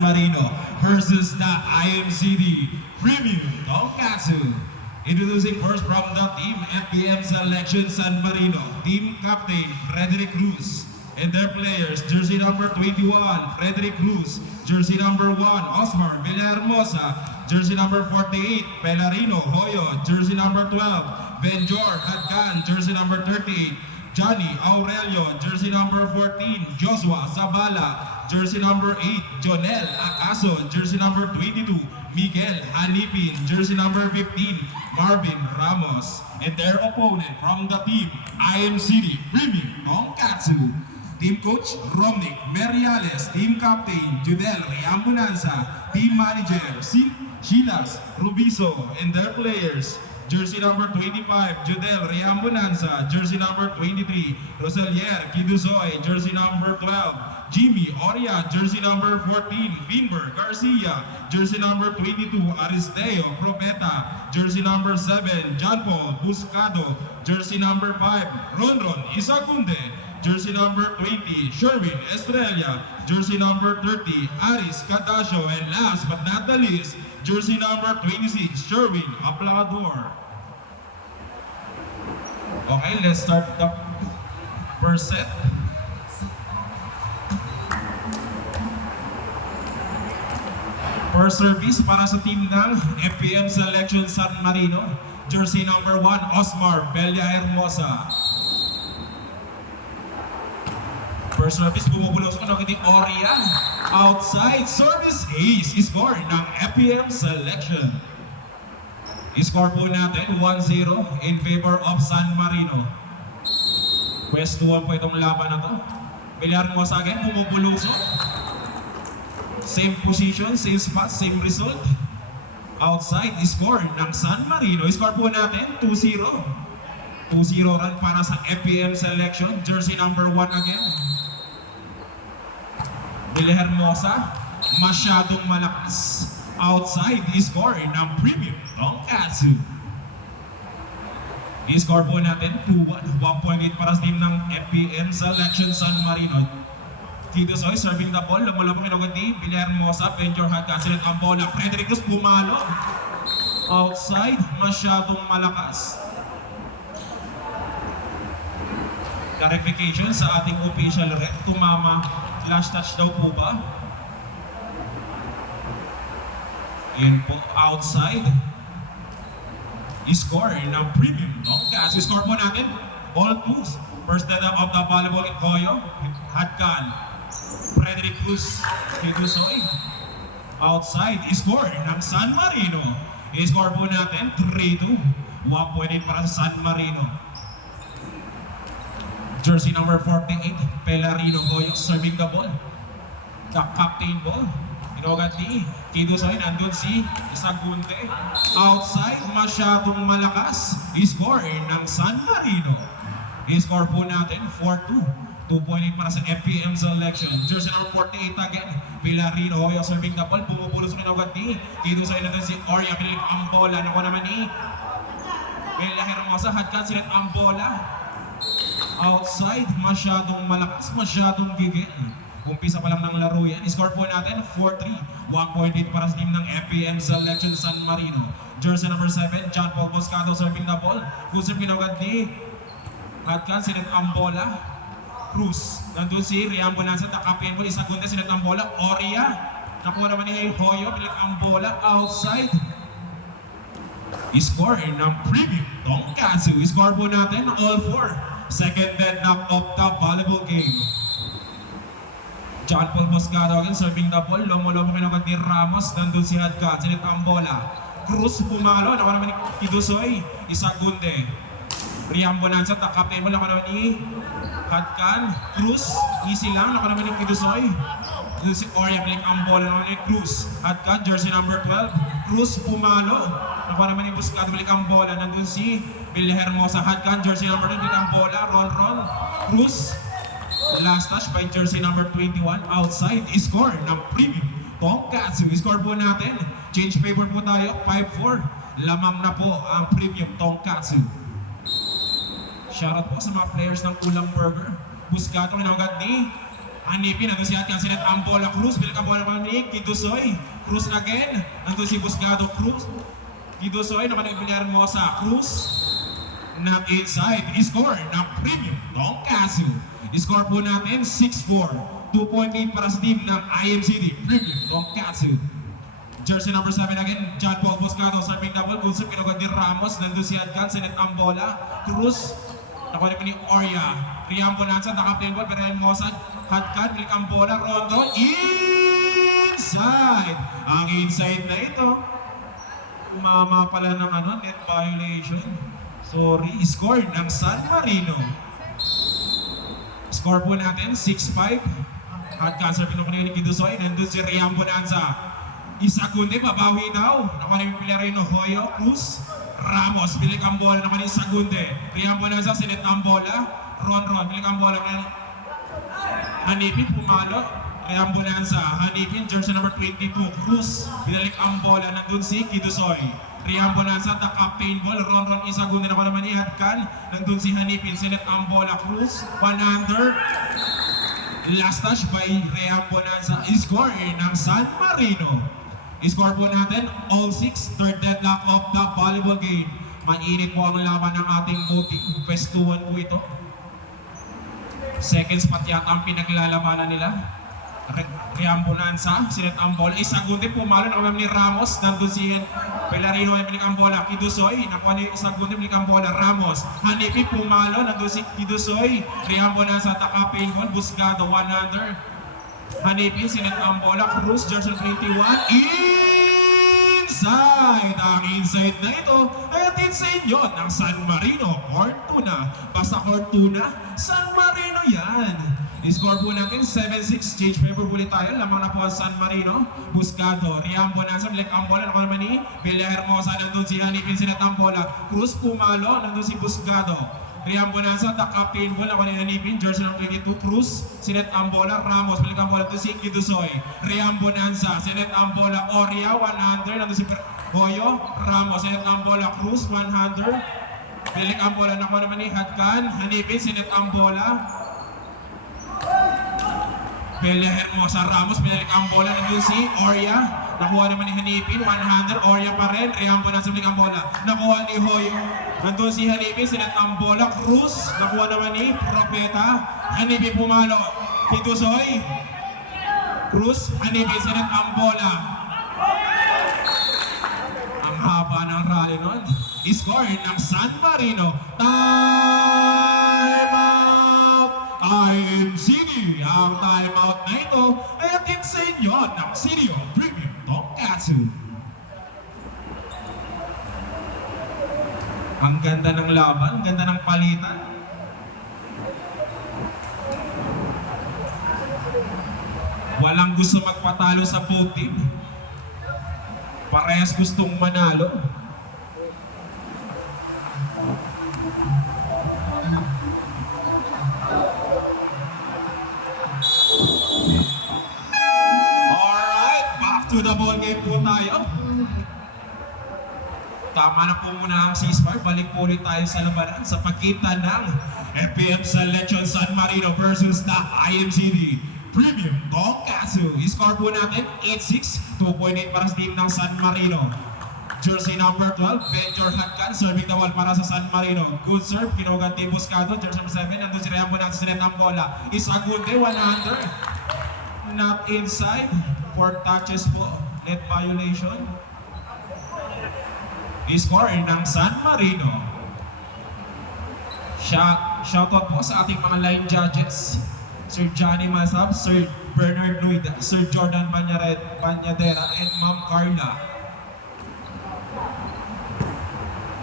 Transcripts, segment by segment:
Marino versus the IMCD Premium Tonkatsu. Introducing first from the Team FPM Selection San Marino, Team Captain Frederick Cruz, and their players, jersey number 21, Frederick Cruz, jersey number 1, Osmar Villahermosa, jersey number 48, Pelarino Hoyo, jersey number 12, Benjor Hadkan, jersey number 38, Johnny Aurelio, jersey number 14, Joshua Zabala, jersey number 8, Jonel Acaso, jersey number 22, Miguel Halipin, jersey number 15, Marvin Ramos, and their opponent from the team IMCD Premium Tonkatsu. Team Coach Romnick Meriales, Team Captain Judel Riambunanza, Team Manager Shilas Rubiso, and their players, jersey number 25, Judel Riambunanza, jersey number 23, Rosalier Kidusoy, jersey number 12, Jimmy Oria, jersey number 14, Vinber Garcia, jersey number 22, Aristeo Propeta, jersey number 7, John Paul Buscado, jersey number 5, Ronron Isagunde, jersey number 20, Sherwin Estrella, jersey number 30, Aris Cadasio, and last but not the least, jersey number 26, Sherwin Ablador. Okay, let's start the first set. First service para sa team ng FPM Selection San Marino, jersey number 1, Osmar Villahermosa. First service, bumubulong sa kanang Oria. Outside, service ace, score ng FPM Selection. Score po natin 1-0 in favor of San Marino. Pwestuhan po itong laban na to. Villahermosa again, bumubulong sa same position, same spot, same result. Outside, score ng San Marino. Score po natin 2-0. 2-0 run para sa FPM Selection. Jersey number 1 again. Villahermosa, masyadong malakas. Outside, score ng Premium Tonkatsu. Score po natin 2-1. 1.8 para sa team ng FPM Selection San Marino. Tito Soy serving the ball, lumula po kinagod ni Villahermosa, Benjor Hadkan, silit ang bola, Frederick Cruz pumalo. Outside, masyadong malakas. Clarification sa ating official ref, tumama, last touch daw po ba? Yan po, outside. Score ng Premium Tonkatsu. Score po natin, ball 2. First net of the volleyball, Hoyo, Hadkan, Frederick Cruz, Kidusoy. Outside, score ng San Marino. Score po natin, 3-2. 1.8 para sa San Marino. Jersey number 48, Pelarino Hoyo, serving the ball. The captain ball. Inogat ni Kidusoy, nandun si Isagunte. Outside, masyadong malakas. Score ng San Marino. Score po natin, 4-2. 2.8 para sa FPM Selection. Jersey number 48 again. Pelarino Hoyo serving the ball. Pumupulos rin agad ni Kidusoy, nandun si Oria. Pinilig ang bola. Naku naman ni Villahermosa. Hadkan silit ang bola. Outside, masyadong malakas, masyadong gigil. Umpisa pa lang ng laro yan. Score po natin, 4-3. 1.8 para sa team ng FPM Selection San Marino. Jersey number 7, John Paul Buscado serving the ball. Kusip pinagad ni Hadkan, sinet ang bola. Cruz, nandun si Riambunanza, takapin mo, Isagunde, sinet ang bola. Oria, nakuha naman ni Hoyo, pilik ang bola. Outside. Score ng Premium Tonkatsu. Score po natin, all 4. Second net knock of the volleyball game. John Paul Buscado again serving the ball. Lomo-lomo kinagad ni Ramos. Nandun si Hadkan. Silit ang bola. Cruz pumalo. Nakuha naman ni Kidusoy. Isagunde. Riambunanza. Takapin mo. Nakuha naman ni Hadkan. Cruz. Easy lang. Nakuha naman ni Kidusoy. Nandun si Oria. Pilik ang bola. Nakuha ni Cruz. Hadkan. Jersey number 12. Cruz pumalo. Nakuha naman ni Buscado. Pilik ang bola. Nandun si Villahermosa. Hadkan. Jersey number 2. Pilik ang bola. Ron. Cruz. Last touch by jersey number 21. Outside, score ng Premium Tonkatsu. Score po natin. Change paper po tayo. 5-4. Lamang na po ang Premium Tonkatsu. Shoutout po sa mga players ng Ulang Burger. Buscado kinagad ni Hanipin, nandun si Atkan, sinet ang bola, Cruz, bilik ang bola naman ni Kidusoy. Cruz again, nandun si Busgado, Cruz. Kidusoy, naman ang Villar Hermosa, Cruz. Not inside, score ng Premium Tonkatsu. Score po natin 6-4. 2.8 para sa team ng IMCD Premium Tonkatsu. Jersey number 7 again, John Paul Buscado, serving double, good serve, kinugad ni Ramos, nandun si Adkan, sinet ang bola, Cruz, nakuha ni Orya, Rian Bonanza, naka-plane ball, pero Hermosa, Adkan, pilik ang bola, Rondo, inside! Ang inside na ito, umama pala ng net violation. Sorry, score ng San Marino. Score po natin, 6-5. Adkan, serving nakuha ni Kidusoy, nandun si Rian Bonanza. Isa kundi, babawi daw. Nakuha ni Pilarino, Hoyo, Cruz, Ramos, bilik ang bola naman ni Sagunde. Rian Bonanza, sinet ang bola. Ron, bilik ang bola naman. Hanipin, pumalo. Rian Bonanza, Hanipin, jersey number 22, Cruz. Binalik ang bola, nandun si Kidusoy. Rian Bonanza, the captain ball. Ron, Isagunde, nakuha naman ni Hatkan. Nandun si Hanipin, sinet ang bola. Cruz, one under. Last touch by Rian Bonanza. Score ng San Marino. Score po natin, all 6, third deadlock of the volleyball game. Mainit po ang laban ng ating voting. Pwestuhan po ito. Seconds pat yata ang pinaglalabanan nila. Rian Bonanza, sinet ang bola. Isagunde, pumalo na kami ni Ramos. Nandun si Pelarino, bilik ang bola. Kidusoy, nakuha ni Isagunde, bilik ang bola. Ramos, Hanipin, pumalo. Nandun si Kidusoy. Rian Bonanza, taka-pain ball. Busgado, one under. Hanipin, sinet ang bola, Cruz, jersey 21, inside! Ang inside na ito ay atin sa inyo ng San Marino, Fortuna. Basta Fortuna, San Marino yan. Score po natin, 7-6, change paper ulit tayo, lamang na po ang San Marino. Buscado, Rian Bonanza, bilik ang bola, nakuha naman ni Villar Hermosa, nandun si Hanipin, sinet ang bola, Cruz, pumalo, nandun si Buscado. Rian Bonanza, the captain ball, ako ni Hanipin, jersey ng 22, Cruz, sinet ang bola, Ramos, balik ang bola to si Kidusoy. Rian Bonanza, sinet ang bola, Orya, 100, nandun si Hoyo, Ramos, sinet ang bola, Cruz, 100, balik ang bola, nakuha naman ni Hatkan, Hanipin, sinet ang bola, Villar Hermosa, Ramos, binalik ang bola, nandun si Orya, nakuha naman ni Hanipin, 100, Orya pa rin, Rian Bonanza, balik ang bola, nakuha ni Hoyo, nandun si Hanipin, sinet ang bola, Cruz, nakuha naman ni Propeta, Hanipin pumalo, Kidusoy, Cruz, Hanipin, sinet ang bola. Ang haba ng rally nun. Score ng San Marino. Time out! IMCD! Ang time out na ito ay atin sa inyo ng Sirio Premium Tonkatsu. Ang ganda ng laban, ang ganda ng palitan. Walang gusto magpatalo sa both team. Parehas gustong manalo. Alright, back to the ball game po tayo. Tama na po muna ang ceasefire. Balik po ulit tayo sa labanan sa pagitan ng FPM Selection San Marino versus the IMCD Premium Tonkatsu. Score po natin 8-6, 2.8 para sa team ng San Marino. Jersey number 12, Benjor Hatkan, serving the ball para sa San Marino. Good serve, kinugan ni Buscado. Jersey number 7, nandun si Rian Bonanza, sinet ang bola. Isagunde, 100. Not inside. 4 touches po. Net violation. Score ng San Marino. Shoutout po sa ating mga line judges. Sir Johnny Masab, Sir Bernard Nuida, Sir Jordan Banyadera, and Ma'am Carla.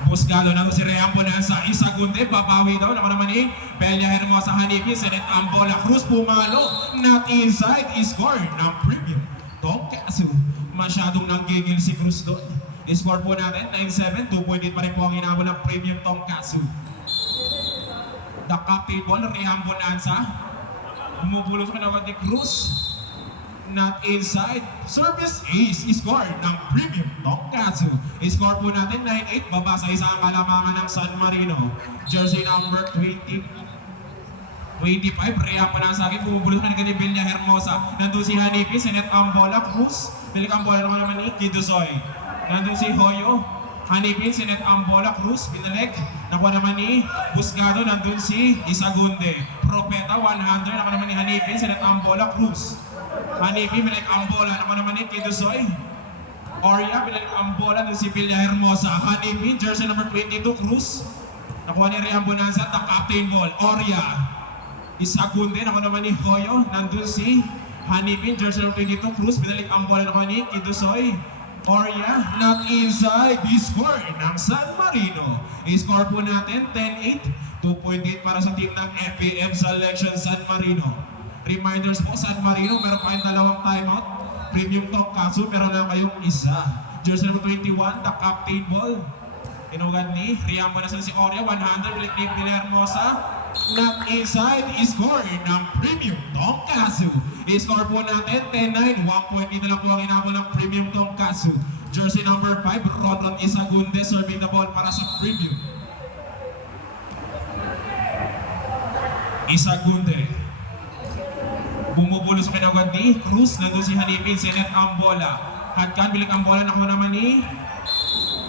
Buscado na si Rian Bonanza, Isagunde, babawi daw, naman naman ni Villar Hermosa, Hanipin, sinet ang bola, Cruz pumalo, not inside, score ng Premium Tonkatsu. Masyadong nanggigil si Cruz doon. Score po natin, 9-7, 2.8 pa rin po ang hinabol ng Premium Tonkatsu. The captain ball, Rian Bonanza. Bumubulong sa pinawag ni Cruz. Not inside. Service ace, score ng Premium Tonkatsu. Score po natin, 9-8, baba sa isang kalamangan ng San Marino. Jersey number 20. 25, Rhea Panasagi, bumubulot na ni Villa Hermosa. Nandun si Hanipi, Senet Ambola, Cruz, Bilik Ambola naman ni Kidusoy. Nandun si Hoyo, Hanipi, Senet Ambola, Cruz, Binalik. Nakuha naman ni Busgado, nandun si Isagunde. Propeta, 100, nakuha naman ni Hanipi, Senet Ambola, Cruz. Hanipi, Bilik Ambola, nakuha naman ni Kidusoy. Oria, Bilik Ambola, nandun si Villa Hermosa. Hanipi, jersey number 22, Cruz. Nakuha ni Rian Bonanza, the captain ball. Oria. Isagunde, nakuha naman ni Hoyo. Nandun si Hanipin, jersey number 22, Cruz. Binalik ang bola nakuha ni Kidusoy. Oria, not inside. The score ng San Marino. I-score po natin, 10-8. 2.8 para sa team ng FPM Selection San Marino. Reminders po, San Marino, meron pa kayong dalawang timeout. Premium Tonkatsu, meron lang kayong isa. Jersey number 21, the captain ball. Tinugan ni Rian Bonanza si Oria, 100. Bilik ni Villa Hermosa. Not inside, score ng Premium Tonkatsu. I-score po natin, 10-9. 1 point dito lang po ang inabol ng Premium Tonkatsu. Jersey number 5, Ronron Isagunde, serving the ball para sa Premium. Isagunde. Bumubulo sa kinagad ni Cruz. Nandun si Hanipin, Senet Ambola. Hadkan, bilik Ambola, nakuha naman ni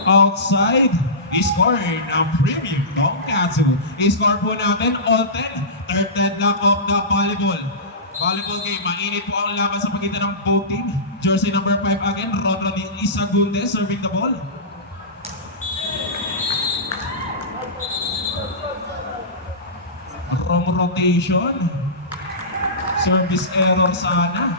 outside. I-score ng Premium Tonkatsu. I-score po natin all 10. Third deadlock of the volleyball. Volleyball game. Mainit po ang laban sa pagitan ng both team. Jersey number 5 again. Ronron Isagunde serving the ball. Wrong rotation. Service error sana.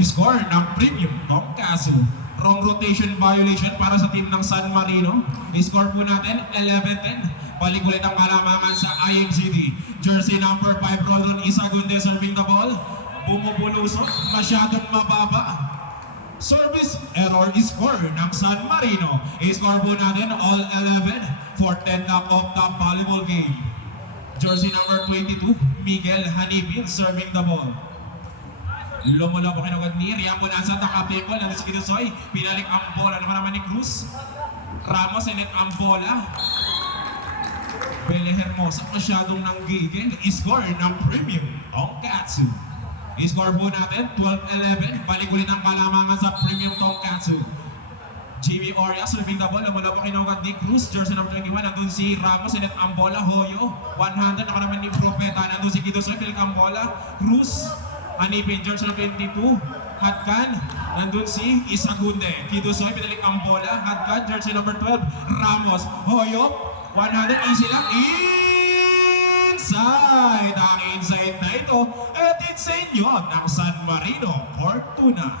I-score ng Premium Tonkatsu. Wrong rotation violation para sa team ng San Marino. I-score po natin 11-10. Balik ulit ang kalamangan sa IMCD. Jersey number 5, Ronron Isagunde serving the ball. Bumubulusok, masyadong mababa. Service error i-score ng San Marino. I-score po natin all 11 for 10 knock of the volleyball game. Jersey number 22, Miguel Hanipin serving the ball. Lumulo po kinagad ni Rian Bonanza, takapin ball, nandun si Kidusoy. Pinalik ang bola naman ni Cruz. Ramos, Senet ang bola. Villa Hermosa, masyadong nanggigil. I-score ng Premium Tonkatsu. I-score po natin, 12-11. Balik ulit ang kalamangan sa Premium Tonkatsu. Jimmy Oria serving the ball. Lumulo po kinagad ni Cruz. Jersey number 21, nandun si Ramos, Senet ang bola. Hoyo, 100, naman naman ni Propeta. Nandun si Kidusoy, pinalik ang bola. Cruz. Hanipin, jersey number 22, Hadkan, nandun si Isagunde. Kidusoy, pinalik ang bola. Hadkan, jersey number 12, Ramos. Hoyo, 100, easy lang. Inside! Ang inside na ito, it's sa inyo ng San Marino, Fortuna.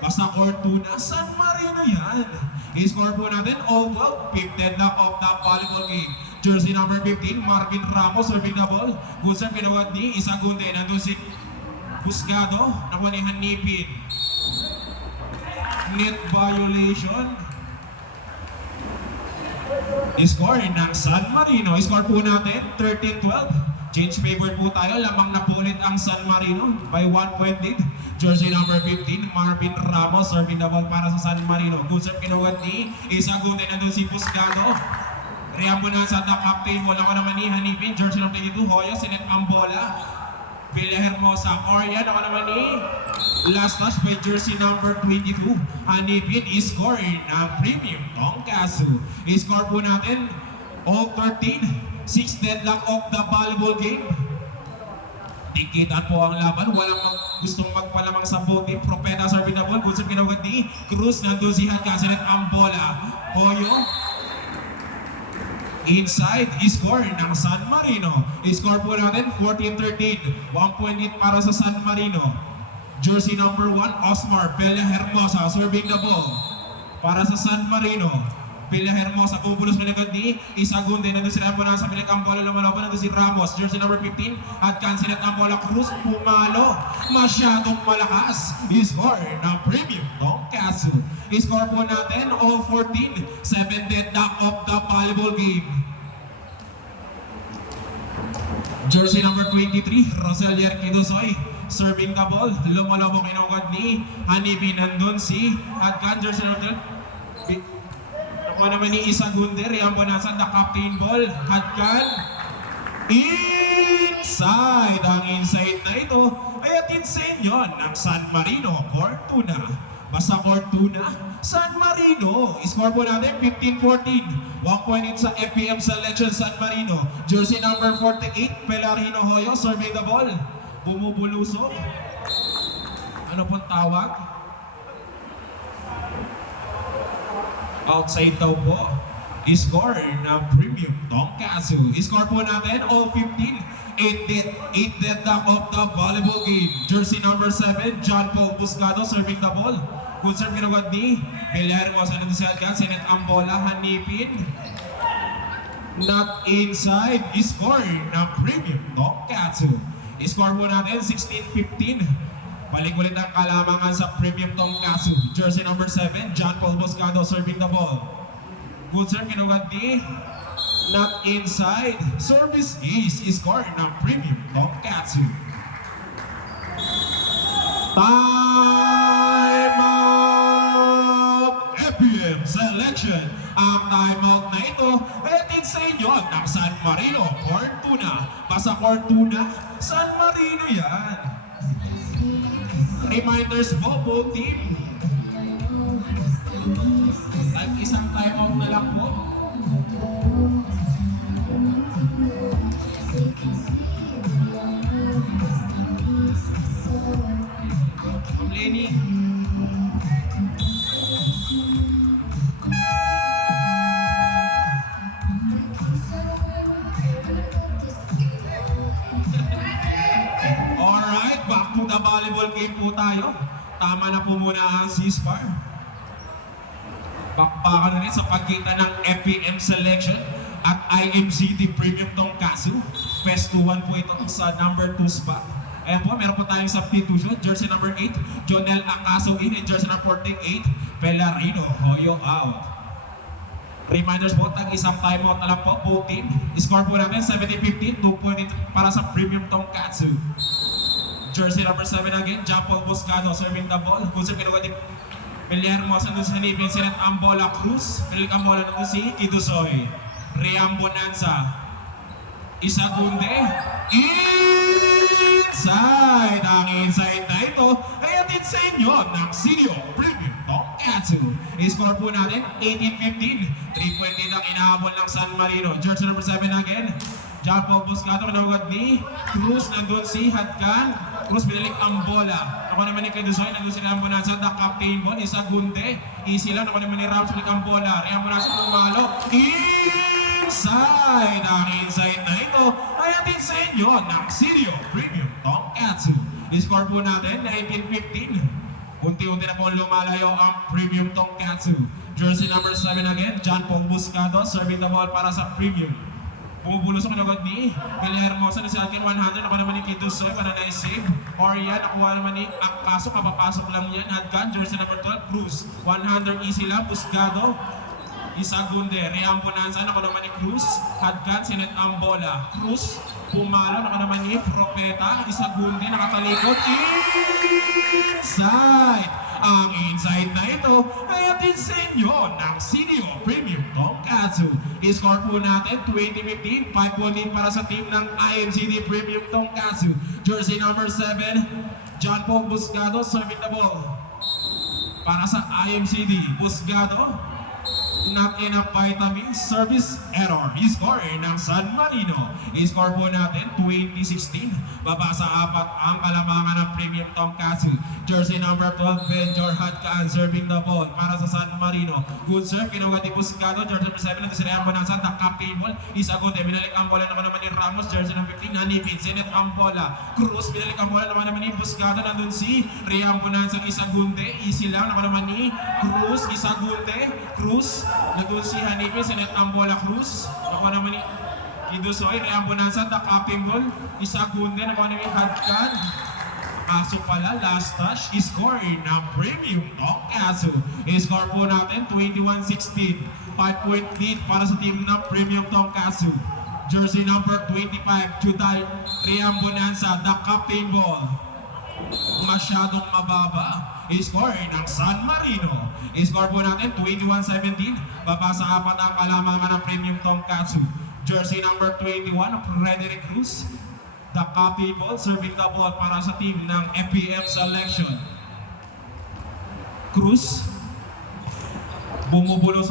Basta Fortuna, San Marino yan. I-score po natin all 12, 15 knock of the volleyball game. Jersey number 15, Marvin Ramos, serving the ball. Good serve, pinawag ni Isagunde. Nandun si Busgado, nakuha ni Hanipin. Net violation. I-score ng San Marino. I-score po natin, 13-12. Change favor po tayo. Lamang na po ulit ang San Marino by 1 point lead. Jersey number 15, Marvin Ramos, serving the ball para sa San Marino. Good serve, kinuwag ni Isagunde. Nandun si Busgado. Rian Bonanza, the captain. Wala ko naman ni Hanipin. Jersey number 22, Hoyo, Senet ang bola. Villa Hermosa, Oria, naman naman ni last touch by jersey number 22. Hanipin is-score ng Premium Tonkatsu. I-score po natin all 13. 6 deadlock of the volleyball game. Dikitan po ang laban. Walang gustong magpalamang sa bote. Propeta serving the ball. Good serve kinawag ni Cruz. Nandun si Hadkan ang bola. Hoyo. Inside, i-score ng San Marino. I-score po natin, 14-13. 1 point lead para sa San Marino. Jersey number 1, Osmar Villa Hermosa, serving the ball. Para sa San Marino. Villa Hermosa, pupulos pinagod ni Isagunde. Nandun sila po na sa pilik ang bola lumalaban. Nandun si Ramos, jersey number 15. At cancelet ang bola, Cruz, pumalo. Masyadong malakas. I-score ng Premium Tonkatsu. I-score po natin all 14. 7 deadlock of the volleyball game. Jersey number 23, Roselier Kidusoy, serving the ball. Lumalabok inugad ni Hanipin. Nandun si Hadkan, jersey number Ako naman ni Isagunde, Rian Bonanza, the captain ball. Hadkan. Inside. Ang inside na ito ay atin sa inyo ng San Marino, Fortuna. Basta Fortuna, San Marino. Score po natin 15-14. 1 point in sa FPM selection San Marino. Jersey number 48, Pelarino Hoyo, serving the ball. Bumubulusok. Ano pong tawag? Outside daw po. Score ng Premium Tonkatsu. Score po natin all 15. 8 dead knock of the volleyball game. Jersey number 7, John Paul Buscado serving the ball. Good serve ginawad ni Hilario sa nagsisadgan. Sinet ang bola, hanipin. Not inside. Score ng Premium Tonkatsu. Score po natin 16-15. Balik ulit ang kalamangan sa Premium Tonkatsu. Jersey number 7, John Paul Buscado serving the ball. Good serve ginawad ni not inside. Service ace. Score ng Premium Tonkatsu. Time out! FPM selection. Ang timeout na ito ay atin sa inyo ng San Marino, Fortuna. Basta Fortuna, San Marino yan. Reminders po, both team. Isang timeout na lang po. Lenny. Alright, back to the volleyball game po tayo. Tama na po muna ang ceasefire. Bakbakan na rin sa pagkita ng FPM selection at IMCD Premium Tonkatsu. Festuhan po ito sa number 2 spot. Ayan po, meron po tayong substitution. Jersey number 8, Jonel Acaso in, and jersey number 48, Pelarino Hoyo out. Reminders po, tag-isang timeout na lang po, both team. Score po natin 17-15, 2 point para sa Premium Tonkatsu. Jersey number 7 again, John Paul Buscado serving the ball. Kung sa pinuha ni Guillermo sa nipin, sinet ang bola Cruz. Pinulik ang bola natin si Kidusoy. Rian Bonanza. Isagunde. Inside! Ang inside na ito ay atin sa inyo ng Sirio Premium Tonkatsu. I-score po natin 18-15. 3 point din ang inahabol ng San Marino. Jersey number 7 again. John Paul Buscado, manawagad ni Cruz. Nandun si Hadkan. Cruz binalik ang bola. Ako naman ni Kidusoy. Nandun si Rian Bonanza. The captain ball. Isagunde. Easy lang. Ako naman ni Rams. Binalik ang bola. Rian Bonanza tumalo. Inside! Ang inside na ito ay atin sa inyo ng Sirio Premium Tonkatsu. I-score po natin 19-15. Unti-unti na po lumalayo ang Premium Tonkatsu. Jersey number 7 again, John Paul Buscado serving the ball para sa Premium. Bumubulos ang kinagod ni Guillermo sa akin 100. Ako naman ni Kidusoy para na-save. Orian, nakuha naman ni Acaso, kapapasok lang yan. Hadkan, jersey number 12, Cruz. 100 easy lang, Buscado. Isagunde, Rian Bonanza, ako naman ni Cruz. Hadkan, sinet ang bola. Cruz, pumalo, ako naman ni Propeta. Isagunde, nakatalikod. Inside! Ang inside na ito ay atin sa inyo ng Sirio Premium Tonkatsu. I-score po natin 20-15, 5 point din para sa team ng IMCD Premium Tonkatsu. Jersey number 7, John Paul Buscado serving the ball. Para sa IMCD, Buscado, not enough vitamins, service error. I-score ng San Marino. I-score po natin 20-16. Baba sa 4 ang kalamangan ng Premium Tonkatsu. Jersey number 12, Benjor Hadkan serving the ball para sa San Marino. Good serve, kinuha ni Buscado. Jersey number 7, ito si Rian Bonanza, the captain ball. Isagunde, binalik ang bola naman ni Ramos. Jersey number 15, hanipin, sinet ang bola. Cruz, binalik ang bola naman ni Buscado. Nandun si Rian Bonanza, Isagunde. Easy lang, naman ni Cruz, Isagunde. Cruz, nandun si hanipin, sinet ang bola. Cruz, ako naman ni Kidusoy, Rian Bonanza, the captain ball. Isagunde, naman ni Hadkan. Kaso pala, last touch, score ng Premium Tonkatsu. I-score po natin 21-16. 5 point lead para sa team ng Premium Tonkatsu. Jersey number 25, Juday Rian Bonanza, the captain ball. Masyadong mababa. score ng San Marino. Score po natin 21-17. Papasa apat ang kalamangan ng Premium Tonkatsu. Jersey number 21, Frederick Cruz. The copy ball, serving the ball para sa team ng FPM Selection. Cruz. Bumubulos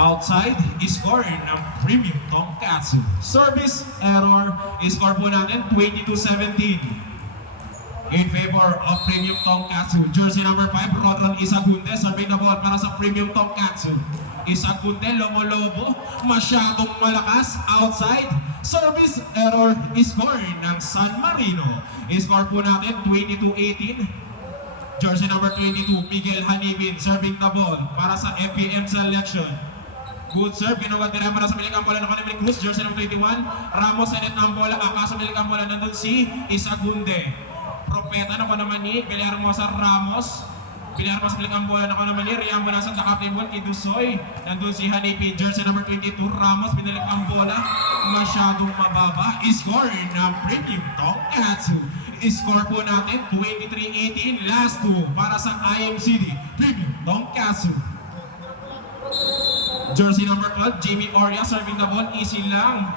outside, score ng Premium Tonkatsu. Service error, score po natin 22-17. In favor of Premium Tonkatsu. Jersey number 5, Rodron Isagunde, serving the ball para sa Premium Tonkatsu. Isagunde, Lomolobo, masyadong malakas, outside. Service error, score ng San Marino. Score po natin 22-18. Jersey number 22, Miguel Hanibin, serving the ball para sa FPM Selection. Good serve, ginawa din naman sa milik ang bola ng Kanimili Cruz, jersey number 21. Ramos, edit ang bola, akaso milik ang bola, nandun si Isagunde. Propeta na ko naman ni Villarmosa Ramos. Villarmosa milik ang bola na ko naman ni Rian Bonasan, the captain ball, Kidusoy. Nandun si Hanipin, jersey number 22. Ramos, binalik ang bola, masyadong mababa. Score ng Premium Tonkatsu. Score po natin 23-18, last two para sa IMCD Premium Tonkatsu. Jersey number 12, Jamie Oria, serving the ball, easy lang.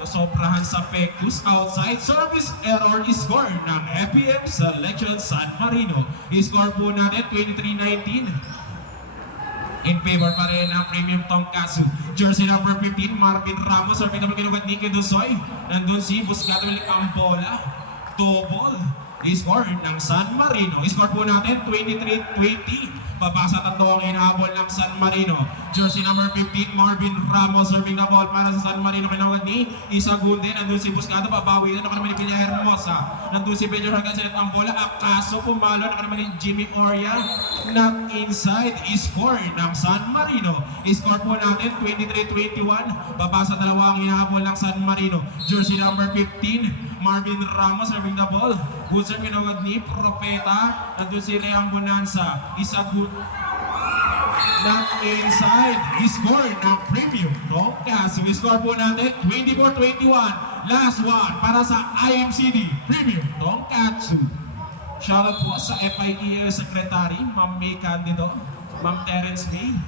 Nasobrahan sa Pectus, outside, service error, score ng FPM Selection San Marino. Score po natin 23-19. In favor pa rin ng Premium Tonkatsu. Jersey number 15, Marvin Ramos, serving the ball, kinugat ni Kidusoy. Nandun si Buscato, milik ang bola. Double. Score ng San Marino. Score po natin 23-20. Babasa tatlo ang inahabol ng San Marino. Jersey number 15, Marvin Ramos, serving the ball para sa San Marino. Kinawag ni Isagunde. Nandun si Buscato, babawi na naman ni Pilla Hermosa. Nandun si Pedro Hargan, ang bola. Akaso pumalo na naman ni Jimmy Oria. Knock inside. Score ng San Marino. Score po natin 23-21. Babasa dalawa ang inahabol ng San Marino. Jersey number 15, Marvin Ramos, serving the ball. Good serve, kinawag ni Propeta. Nandun si Leang Bonanza. Isagunde. Knock inside. Score ng Premium Tonkatsu. Score po natin 24-21. Last one para sa IMCD Premium Tonkatsu. Shoutout po sa FIEL Secretary, Ma'am May Candido, Ma'am Terence May.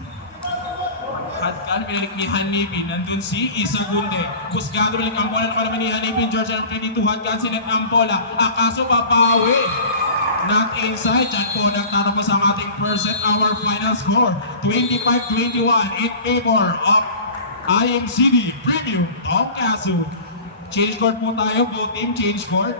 At kan, pinalik ni Hanibin, nandun si Isagunde. Buscado, pinalik ang bola, naman ni Hanibin, George ang 22, Hadgan, sinet ang bola. Akaso, papawi. Not inside, dyan po nagtatapos ang ating first set. Our final score, 25-21 in favor of IMCD Premium Tonkatsu. Change court po tayo, both team change court.